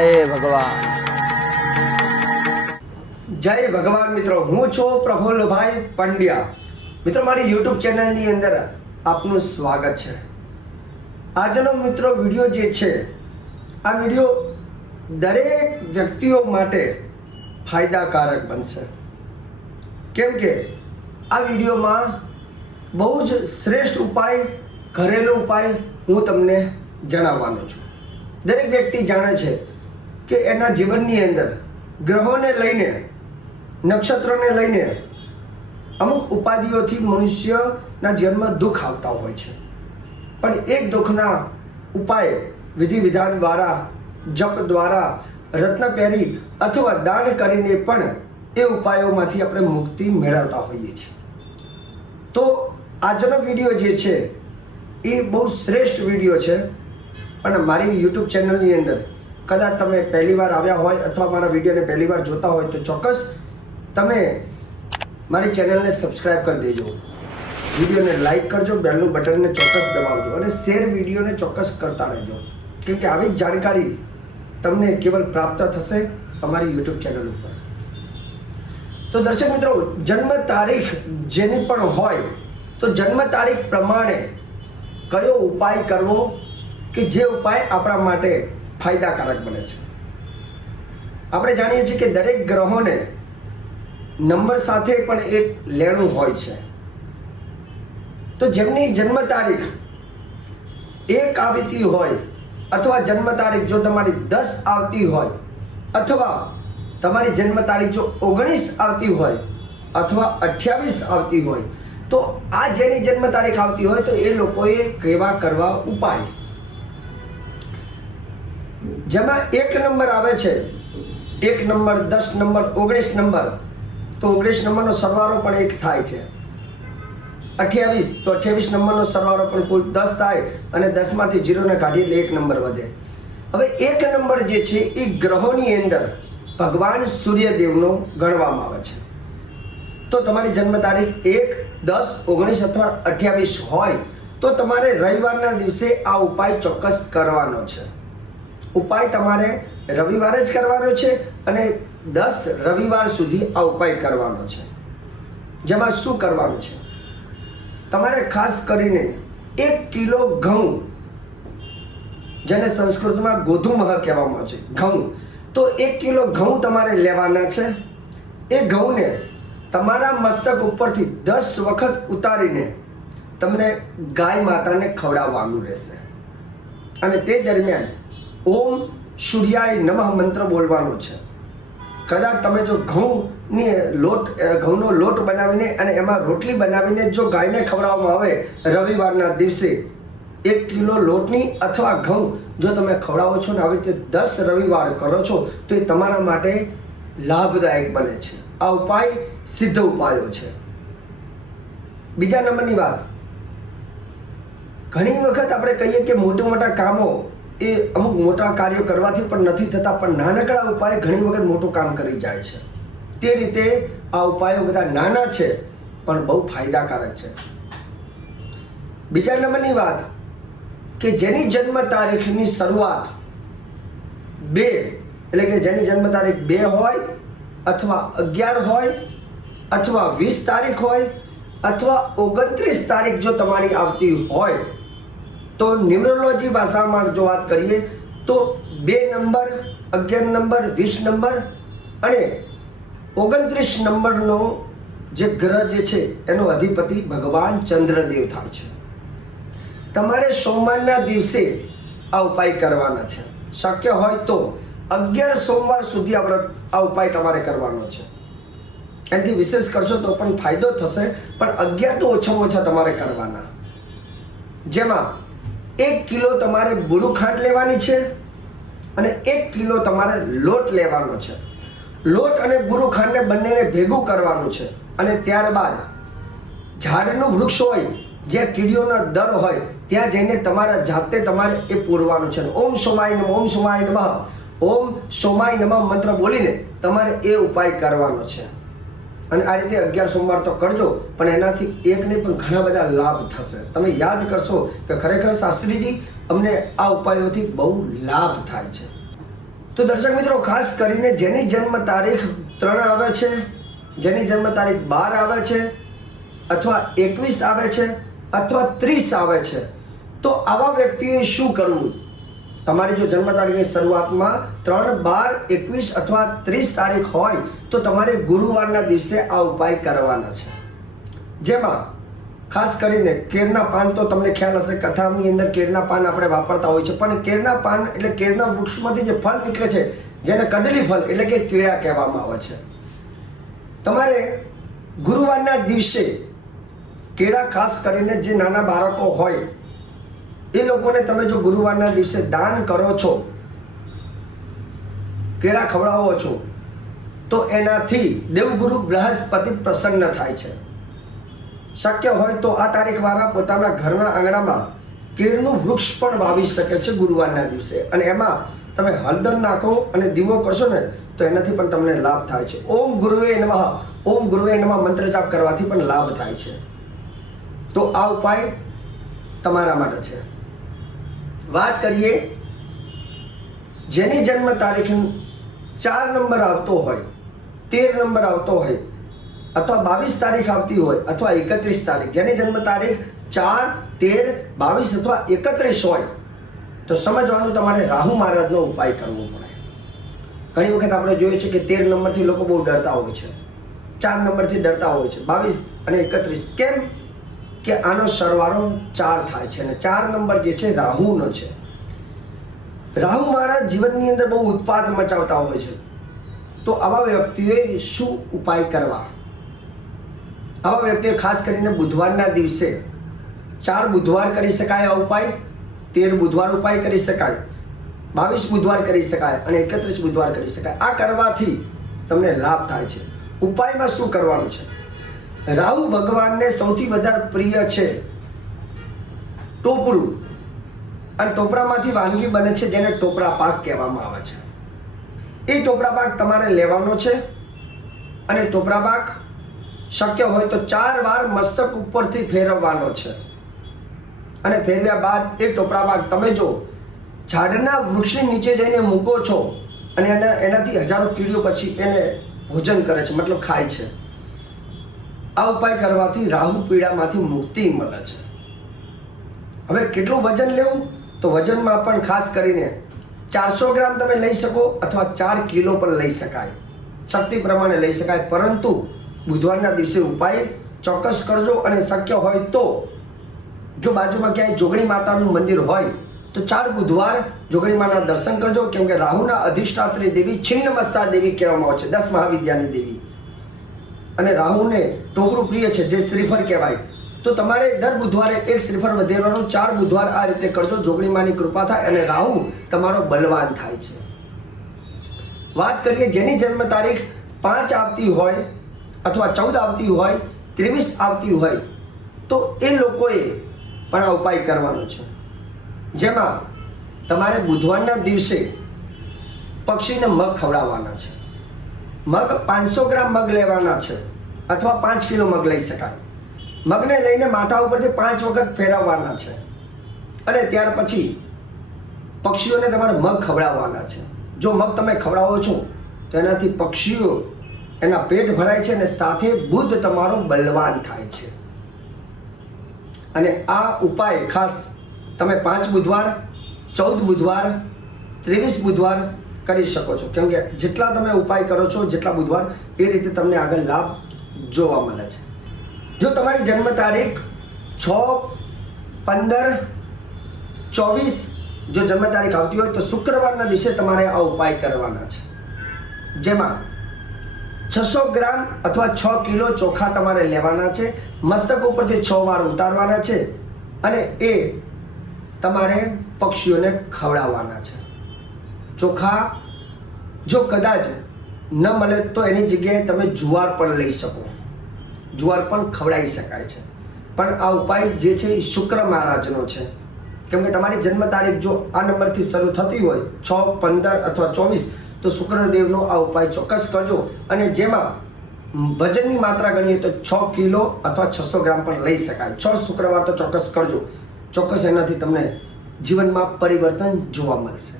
ભગવાન. જય ભગવાન મિત્રો, હું છું પ્રફુલ્લભાઈ પંડ્યા. મિત્રો, મારી યુટ્યુબ ચેનલની અંદર આપનું સ્વાગત છે. આજનો મિત્રો વિડીયો જે છે, આ વિડીયો દરેક વ્યક્તિઓ માટે ફાયદાકારક બનશે. કેમ કે આ વિડીયોમાં બહુ જ શ્રેષ્ઠ ઉપાય, ઘરેલું ઉપાય હું તમને જણાવવાનો છું. દરેક વ્યક્તિ જાણે છે કે એના જીવનની અંદર ગ્રહોને લઈને, નક્ષત્રોને લઈને અમુક ઉપાધિઓથી મનુષ્યના જીવનમાં દુઃખ આવતા હોય છે. પણ એક દુઃખના ઉપાય વિધિ વિધાન દ્વારા, જપ દ્વારા, રત્ન પહેરી અથવા દાન કરીને પણ એ ઉપાયોમાંથી આપણે મુક્તિ મેળવતા હોઈએ છીએ. તો આજનો વિડીયો જે છે એ બહુ શ્રેષ્ઠ વિડીયો છે. પણ મારી યુટ્યુબ ચેનલની અંદર કદાચ તમે પહેલીવાર આવ્યા હોય અથવા મારા વિડીયોને પહેલીવાર જોતા હોય તો ચોક્કસ તમે મારી ચેનલને સબસ્ક્રાઈબ કરી દેજો, વિડીયોને લાઈક કરજો, બેલનું બટનને ચોક્કસ દબાવજો અને શેર વિડીયોને ચોક્કસ કરતા રહેજો. કેમ કે આવી જાણકારી તમને કેવલ પ્રાપ્ત થશે અમારી યુટ્યુબ ચેનલ ઉપર. તો દર્શક મિત્રો, જન્મ તારીખ જેની પણ હોય તો જન્મ તારીખ પ્રમાણે કયો ઉપાય કરવો કે જે ઉપાય આપણા માટે ફાયદાકારક બને છે. આપણે જાણીએ છીએ કે દરેક ગ્રહોને નંબર સાથે પણ એક લેણું હોય છે. તો જેમની જન્મ તારીખ 1 આવતી હોય અથવા જન્મ તારીખ જો તમારી 10 આવતી હોય અથવા તમારી જન્મ તારીખ જો 19 આવતી હોય અથવા 28 આવતી હોય, તો આ જેની જન્મ તારીખ આવતી હોય તો એ લોકોએ કેવા કરવા ઉપાય. જેમાં 1 નંબર આવે છે, 1 નંબર, 10 નંબર, 19 નંબર, તો 19 નંબરનો સરવાળો પણ 1 થાય છે. 28 તો 28 નંબરનો સરવાળો પણ કુલ 10 થાય અને 10માંથી 0 ને કાઢી એટલે 1 નંબર વધે. હવે 1 નંબર જે છે એ ગ્રહોની અંદર ભગવાન સૂર્યદેવનો ગણવામાં આવે છે. તો તમારી જન્મ તારીખ 1, 10, 19 અથવા 28 હોય તો તમારે રવિવારના દિવસે આ ઉપાય ચોક્કસ કરવાનો છે. ઉપાય તમારે રવિવારે જ કરવાનો છે અને 10 રવિવાર સુધી આ ઉપાય કરવાનો છે. જેમાં શું કરવાનું છે, તમારે ખાસ કરીને 1 કિલો ઘઉં, જેને સંસ્કૃતમાં ગોધુમહ કહેવામાં આવે છે, ઘઉં, તો 1 કિલો ઘઉં તમારે લેવાના છે. એ ઘઉંને તમારા મસ્તક ઉપરથી 10 વખત ઉતારીને તમને ગાય માતાને ખવડાવવાનું રહેશે. અને તે દરમિયાન ઓમ સૂર્યાય નમઃ મંત્ર બોલવાનો છે. કદાચ તમે જો ઘઉંનો લોટ બનાવીને અને એમાં રોટલી બનાવીને જો ગાયને ખવડાવવામાં આવે રવિવારના દિવસે 1 કિલો લોટની અથવા ઘઉં જો તમે ખવડાવો છો ને આવી રીતે 10 રવિવાર કરો છો તો એ તમારા માટે લાભદાયક બને છે. આ ઉપાય સિદ્ધ ઉપાયો છે. બીજા નંબરની વાત, ઘણી વખત આપણે કહીએ કે મોટા મોટા કામો એ અમુક મોટા કાર્યો કરવાથી પણ નથી થતા, પણ નાનકડા ઉપાય ઘણી વખત મોટું કામ કરી જાય છે. તે રીતે આ ઉપાયો બધા નાના છે પણ બહુ ફાયદાકારક છે. બીજા નંબરની વાત કે જેની જન્મ તારીખની શરૂઆત 2 એટલે કે જેની જન્મ તારીખ 2 હોય અથવા 11 હોય અથવા 20 તારીખ હોય અથવા 29 તારીખ જો તમારી આવતી હોય તો ન્યુમરોલોજી ભાષામાં જો વાત કરીએ તો 2 નંબર, 11 નંબર, 20 નંબર અને 29 નંબરનો જે ગ્રહ જે છે એનો અધિપતિ ભગવાન ચંદ્રદેવ થાય છે. તમારે સોમવારના દિવસે આ ઉપાય કરવાના છે. શક્ય હોય તો 11 સોમવાર સુધી આ ઉપાય તમારે કરવાનો છે. એનાથી વિશેષ કરશો તો પણ ફાયદો થશે, પણ 11 તો ઓછામાં ઓછા તમારે કરવાના. જેમાં 1 કિલો તમારે બુરું ખાંડ લેવાની છે અને 1 કિલો તમારે લોટ લેવાનો છે. લોટ અને બુરું ખાંડને બંનેને ભેગું કરવાનું છે અને ત્યારબાદ ઝાડનું વૃક્ષ હોય, જ્યાં કીડીઓના દર હોય ત્યાં જઈને તમારા જાતે તમારે એ પૂરવાનું છે. ઓમ સોમાય નમઃ, ઓમ સોમાય નમઃ, ઓમ સોમાય નમઃ મંત્ર બોલીને તમારે એ ઉપાય કરવાનો છે. અને આ રીતે 11 સોમવાર તો કરજો, પણ એનાથી એક નહીં પણ ઘણા બધા લાભ થશે. તમે યાદ કરશો કે ખરેખર શાસ્ત્રીજી અમને આ ઉપાયોથી બહુ લાભ થાય છે. તો દર્શક મિત્રો, ખાસ કરીને જેની જન્મ તારીખ 3 આવે છે, જેની જન્મ તારીખ 12 આવે છે, અથવા 21 આવે છે, અથવા 30 આવે છે, તો આવા વ્યક્તિએ શું કરવું? તમારી જો જન્મ તારીખની શરૂઆતમાં 3, 12, 21 અથવા 30 તારીખ હોય તો તમારે ગુરુવારના દિવસે આ ઉપાય કરવાના છે. જેમાં ખાસ કરીને કેરના પાન, તો તમને ખ્યાલ હશે કથાની અંદર કેરના પાન આપણે વાપરતા હોય છે, પણ કેરના પાન એટલે કેરના વૃક્ષમાંથી જે ફળ નીકળે છે, જેને કદલી ફળ એટલે કે કેળા કહેવામાં આવે છે. તમારે ગુરુવારના દિવસે કેળા, ખાસ કરીને જે નાના બાળકો હોય એ લોકોને તમે જો ગુરુવારના દિવસે દાન કરો છો, કેળા ખવડાવો છો, તો એનાથી દેવગુરુ બૃહસ્પતિ પ્રસન્ન થાય છે. શક્ય હોય તો આ તારીખવાળા પોતાના ઘરના આંગણામાં કેળનું વૃક્ષ પણ વાવી શકે છે ગુરુવારના દિવસે, અને એમાં તમે હળદર નાખો અને દીવો કરશો ને તો એનાથી પણ તમને લાભ થાય છે. ઓમ ગુરુવે નમઃ, ઓમ ગુરુવે નમઃ મંત્ર જાપ કરવાથી પણ લાભ થાય છે. તો આ ઉપાય તમારા માટે છે. વાત કરીએ જેની જન્મ તારીખ 4 નંબર આવતો હોય, 13 નંબર આવતો હોય, અથવા 22 તારીખ આવતી હોય, અથવા 31 તારીખ, જેની જન્મ તારીખ 4, 13, 22 અથવા 31 હોય તો સમજવાનું તમારે રાહુ મહારાજનો ઉપાય કરવો પડે. ઘણી વખત આપણે જોઈએ છે કે 13 નંબરથી લોકો બહુ ડરતા હોય છે, 4 નંબરથી ડરતા હોય છે, 22 અને 31. કેમ કે આનો સરવાળો 4 થાય છે, અને 4 નંબર જે છે રાહુનો છે. રાહુ મહારાજ જીવનની અંદર બહુ ઉત્પાદ મચાવતા હોય છે. તો આવા વ્યક્તિઓએ શું ઉપાય કરવા? આવા વ્યક્તિઓ ખાસ કરીને બુધવારના દિવસે 4 બુધવાર કરી શકાય આ ઉપાય, 13 બુધવાર ઉપાય કરી શકાય, 22 બુધવાર કરી શકાય, અને 31 બુધવાર કરી શકાય. આ કરવાથી તમને લાભ થાય છે. ઉપાયમાં શું કરવાનું છે? રાહુ ભગવાનને સૌથી વધારે પ્રિય છે ટોપરું, અને ટોપરામાંથી વાનગી બને છે જેને ટોપરા પાક કહેવામાં આવે છે. એ ટોપરા પાક તમારે લેવાનો છે, અને ટોપરા પાક શક્ય હોય તો 4 વાર મસ્તક ઉપરથી ફેરવવાનો છે, અને ફેરવ્યા બાદ એ ટોપરા પાક તમે જો ઝાડના વૃક્ષની નીચે જઈને મૂકો છો, અને એનાથી હજારો કીડીઓ પછી એને ભોજન કરે છે, મતલબ ખાય છે. આ ઉપાય કરવાથી રાહુ પીડામાંથી મુક્તિ મળે છે. હવે કેટલું વજન લેવું? તો વજનમાં પણ ખાસ કરીને 400 ગ્રામ તમે લઈ શકો, અથવા 4 કિલો પણ લઈ શકાય, શક્તિ પ્રમાણે લઈ શકાય. પરંતુ બુધવારના દિવસે ઉપાય ચોક્કસ કરજો, અને શક્ય હોય તો જો બાજુમાં ક્યાંય જોગણી માતાનું મંદિર હોય તો 4 બુધવાર જોગણી માના દર્શન કરજો, કેમ કે રાહુના અધિષ્ઠાત્રી દેવી છિન્નમસ્તા દેવી કહેવામાં આવે છે, 10 મહાવિદ્યાની દેવી. અને રાહુને ટોપરું પ્રિય છે, જે શ્રીફળ કહેવાય. તો તમારે દર બુધવારે 1 શ્રીફળ વધેરવાનું. 4 બુધવાર આ રીતે કરજો, જોગણી માની કૃપા થાય અને રાહુ તમારો બલવાન થાય છે. વાત કરીએ જેની જન્મ તારીખ 5 આવતી હોય, અથવા 14 આવતી હોય, 23 આવતી હોય, તો એ લોકોએ પણ આ ઉપાય કરવાનો છે. જેમાં તમારે બુધવારના દિવસે પક્ષીને મગ ખવડાવવાના છે. મગ 500 ગ્રામ મગ લેવાના છે, અથવા 5 કિલો મગ લઈ શકાય. મગને લઈને માથા ઉપરથી 5 વખત ફેરવવાના છે, અને ત્યાર પછી પક્ષીઓને તમારે મગ ખવડાવવાના છે. જો મગ તમે ખવડાવો છો તો એનાથી પક્ષીઓ એના પેટ ભરાય છે, અને સાથે બુધ તમારો બલવાન થાય છે. અને આ ઉપાય ખાસ તમે 5 બુધવાર, 14 બુધવાર, 23 બુધવાર કરી શકો છો, કેમ કે જેટલા તમે ઉપાય કરો છો, જેટલા બુધવાર, એ રીતે તમને આગળ લાભ જોવા મળે છે. જો તમારી જન્મ તારીખ 6, 15, 24 જો જન્મ તારીખ આવતી હોય તો શુક્રવારના દિવસે તમારે આ ઉપાય કરવાના છે. જેમાં 600 ગ્રામ અથવા 6 કિલો ચોખા તમારે લેવાના છે, મસ્તક ઉપરથી 6 વાર ઉતારવાના છે, અને એ તમારે પક્ષીઓને ખવડાવવાના છે. ચોખા જો કદાચ ન મળે તો એની જગ્યાએ તમે જુવાર પણ લઈ શકો, જુવાર પણ ખવડાવી શકાય છે. પણ આ ઉપાય જે છે એ શુક્ર મહારાજનો છે, કેમ કે તમારી જન્મ તારીખ જો આ નંબરથી શરૂ થતી હોય 6, 15 અથવા 24 તો શુક્રદેવનો આ ઉપાય ચોક્કસ કરજો. અને જેમાં વજનની માત્રા ગણીએ તો 6 કિલો અથવા 600 ગ્રામ પણ લઈ શકાય. 6 શુક્રવાર તો ચોક્કસ કરજો, ચોક્કસ એનાથી તમને જીવનમાં પરિવર્તન જોવા મળશે.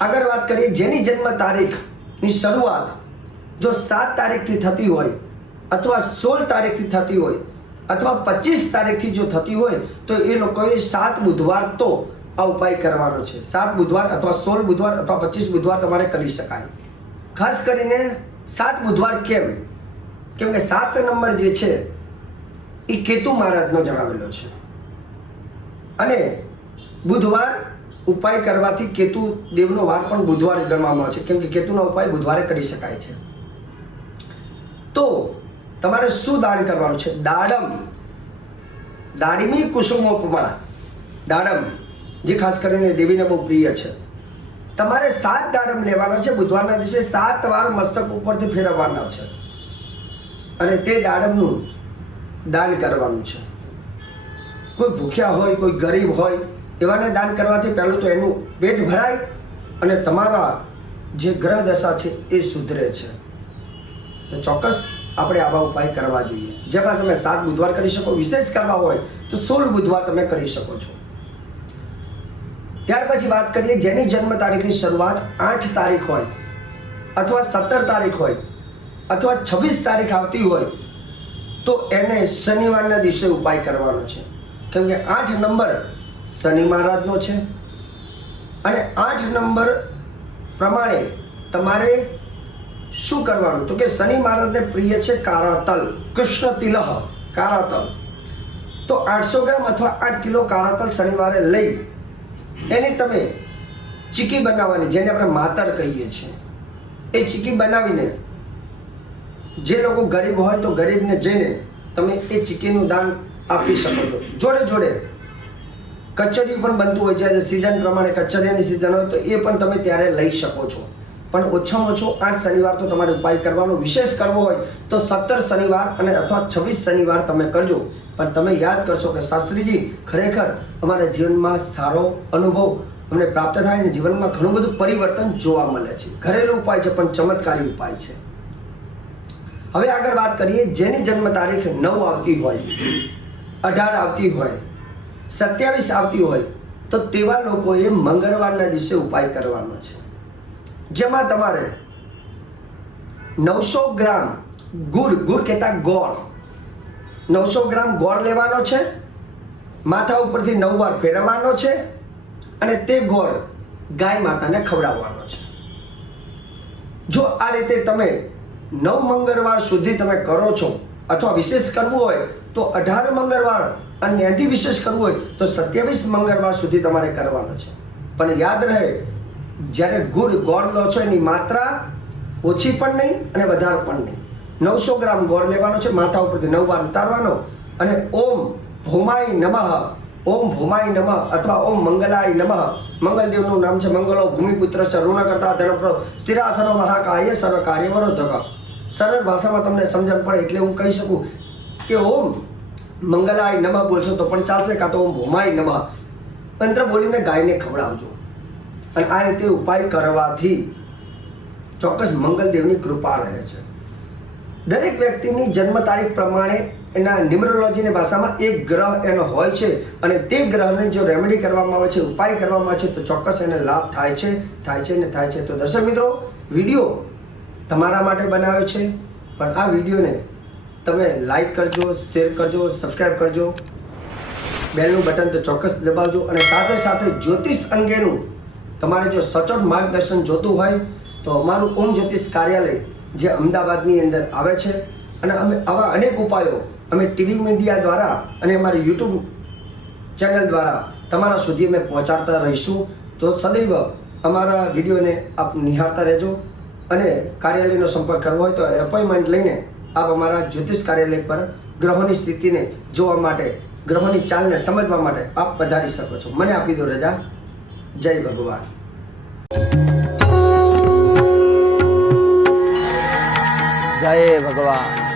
આગળ વાત કરીએ, જેની જન્મ તારીખની શરૂઆત જો 7 તારીખથી થતી હોય અથવા 16 તારીખથી થતી હોય અથવા 25 તારીખથી જો થતી હોય તો એ લોકોએ 7 બુધવાર તો આ ઉપાય કરવાનો છે. 7 બુધવાર અથવા 16 બુધવાર અથવા 25 બુધવાર તમારે કરી શકાય. ખાસ કરીને 7 બુધવાર કેમ કે 7 નંબર જે છે એ કેતુ મહારાજનો જણાવેલો છે અને બુધવાર ઉપાય કરવાથી કેતુ દેવનો વાર પણ બુધવાર ગણવામાં આવે છે, કેમ કે કેતુનો ઉપાય બુધવારે કરી શકાય છે. તો તમારે શું દાન કરવાનું છે? દાડિમી કુસુમોપમા દાડમ, જે ખાસ કરીને દેવીને બહુ પ્રિય છે. તમારે 7 દાડમ લેવાના છે. બુધવારના દિવસે 7 વાર મસ્તક ઉપરથી ફેરવવાના છે અને તે દાડમનું દાન કરવાનું છે. કોઈ ભૂખ્યા હોય, કોઈ ગરીબ હોય, એવાને દાન કરવાથી પહેલું તો એનું પેટ ભરાય અને તમારા જે ગ્રહ દશા છે એ સુધરે છે. તો ચોક્કસ આપણે આવા ઉપાય કરવા જોઈએ, જેમાં તમે 7 બુધવાર કરી શકો. વિશેષ કરવા હોય તો 16 બુધવાર તમે કરી શકો છો. ત્યાર પછી વાત કરીએ, જેની જન્મ તારીખની શરૂઆત 8 તારીખ હોય અથવા 17 તારીખ હોય અથવા 26 તારીખ આવતી હોય તો એને શનિવારના દિવસે ઉપાય કરવાનો છે, કેમ કે 8 નંબર શનિ મહારાજનો છે અને 8 નંબર પ્રમાણે તમારે શું કરવાનું તો કે શનિ મહારાજને પ્રિય છે કાળા તલ, કૃષ્ણ તિલહ કાળા તલ. તો 800 ગ્રામ અથવા 8 કિલો કાળા તલ શનિવારે લઈ એની તમે ચીકી બનાવવાની, જેને આપણે માતર કહીએ છીએ. એ ચીકી બનાવીને જે લોકો ગરીબ હોય તો ગરીબને જઈને તમે એ ચીકીનું દાન આપી શકો છો. જોડે જોડે કચરિયું પણ બનતું હોય છે, સિઝન પ્રમાણે કચરિયાની સિઝન હોય તો એ પણ તમે ત્યારે લઈ શકો છો. પણ ઓછામાં ઓછો 8 શનિવાર તો તમારે ઉપાય કરવાનો. વિશેષ કરવો હોય તો 17 શનિવાર અને અથવા 26 શનિવાર તમે કરજો. પણ તમે યાદ કરશો કે શાસ્ત્રીજી ખરેખર અમારા જીવનમાં સારો અનુભવ અમને પ્રાપ્ત થાય અને જીવનમાં ઘણું બધું પરિવર્તન જોવા મળે છે. ઘરેલું ઉપાય છે પણ ચમત્કારી ઉપાય છે. હવે આગળ વાત કરીએ, જેની જન્મ તારીખ 9 આવતી હોય, 18 આવતી હોય, 27 આવતી હોય તો તેવા લોકોએ મંગળવારના દિવસે ઉપાય કરવાનો છે, જેમાં તમારે 900 ગ્રામ ગુડ કહેતા ગોળ, 900 ગ્રામ ગોળ લેવાનો છે, માથા ઉપરથી 9 વાર ફેરવવાનો છે અને તે ગોળ ગાય માતાને ખવડાવવાનો છે. જો આ રીતે તમે 9 મંગળવાર સુધી તમે કરો છો અથવા વિશેષ કરવું હોય તો 18 મંગળવાર અને ત્યાંથી વિશેષ કરવું હોય તો 27 મંગળવાર સુધી તમારે કરવાનો છે. પણ યાદ રહે, જ્યારે ગોળ લો છો એની માત્રા ઓછી પણ નહીં અને વધારે પણ નહીં. 900 ગ્રામ ગોળ લેવાનો છે, માથા ઉપરથી 9 વાર ઉતારવાનો અને ઓમ ભૌમાય નમઃ, ઓમ ભૌમાય નમઃ અથવા ઓમ મંગલાય નમઃ. મંગલદેવનું નામ છે મંગલો ભૂમિપુત્ર છે, ઋણકર્તા ધનપ્રો સ્થિરાસનો મહાકાય સર્વ કાર્યવરોધક. સરળ ભાષામાં તમને સમજણ પડે એટલે હું કહી શકું કે ઓમ મંગલાય નમઃ બોલશો તો પણ ચાલશે, કાં તો ઓમ ભૌમાય નમઃ મંત્ર બોલીને ગાયને ખવડાવજો. અને આ રીતે ઉપાય કરવાથી ચોક્કસ મંગલદેવની કૃપા રહે છે. દરેક વ્યક્તિની જન્મ તારીખ પ્રમાણે એના ન્યુમરોલોજીની ભાષામાં એક ગ્રહ એનો હોય છે અને તે ગ્રહને જો રેમેડી કરવામાં આવે છે, ઉપાય કરવામાં આવે છે તો ચોક્કસ એને લાભ થાય છે. તો દર્શક મિત્રો, વિડીયો તમારા માટે બનાવ્યો છે, પણ આ વિડીયોને તમે લાઈક કરજો, શેર કરજો, સબસ્ક્રાઈબ કરજો, બેલનું બટન તો ચોક્કસ દબાવજો. અને સાથે સાથે જ્યોતિષ અંગેનું તમારે જો સચોટ માર્ગદર્શન જોતું હોય તો અમારું ઓમ જ્યોતિષ કાર્યાલય જે અમદાવાદની અંદર આવે છે અને અમે આવા અનેક ઉપાયો અમે ટીવી મીડિયા દ્વારા અને અમારી યુટ્યુબ ચેનલ દ્વારા તમારા સુધી અમે પહોંચાડતા રહીશું. તો સદૈવ અમારા વિડીયોને આપ નિહાળતા રહેજો અને કાર્યાલયનો સંપર્ક કરવો હોય તો એપોઇન્ટમેન્ટ લઈને આપ અમારા જ્યોતિષ કાર્યાલય પર ગ્રહોની સ્થિતિને જોવા માટે, ગ્રહોની ચાલને સમજવા માટે આપ પધારી શકો છો. મને આપી દો રજા. જય ભગવાન. જય ભગવાન.